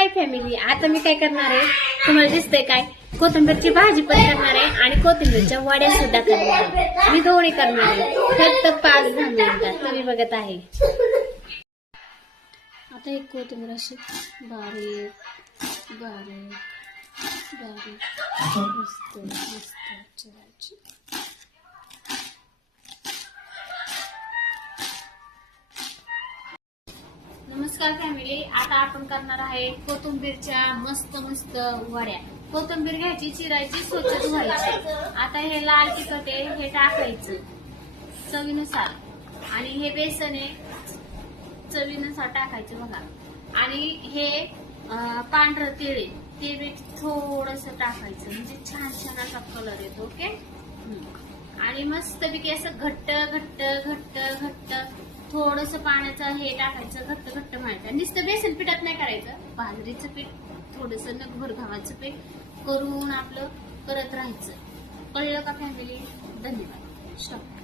Hi family, आता मी काय करणार आहे तुम्हाला दिसतंय काय, कोथिंबीरची भाजी पण करणार आहे आणि कोथिंबीरच्या वड्या सुद्धा करणार आहे. मी दोन्ही करणार आहे फक्त 5-10 मिनिटात. तुम्ही बघत आहे. आता एक कोथिंबीर अशी बारीक बारीक बारीक मस्त मस्त चिरायची. नमस्कार फॅमिली, आता आपण करणार आहे कोथिंबीरच्या मस्त मस्त वड्या. कोथिंबीर घ्यायची, चिरायची, स्वच्छ धुवायची. आता हे लाल तिखट आहे, हे टाकायचं चवीनुसार आणि हे बेसन आहे चवीनुसार टाकायचं बघा. आणि हे पांढरं तीळ आहे ते बी थोडस टाकायचं म्हणजे छान छान असा कलर येतो. ओके. आणि मस्तपैकी असं घट्ट घट्ट घट्ट घट्ट थोडस पाण्याचं हे टाकायचं, घट्ट घट्ट मळायचं. नुसतं बेसन पिठात नाही करायचं, बाजरीचं पीठ थोडस नगभर गव्हाचं पीठ करून आपलं करत राहायचं. कळलं का फॅमिली? धन्यवाद. स्टॉप.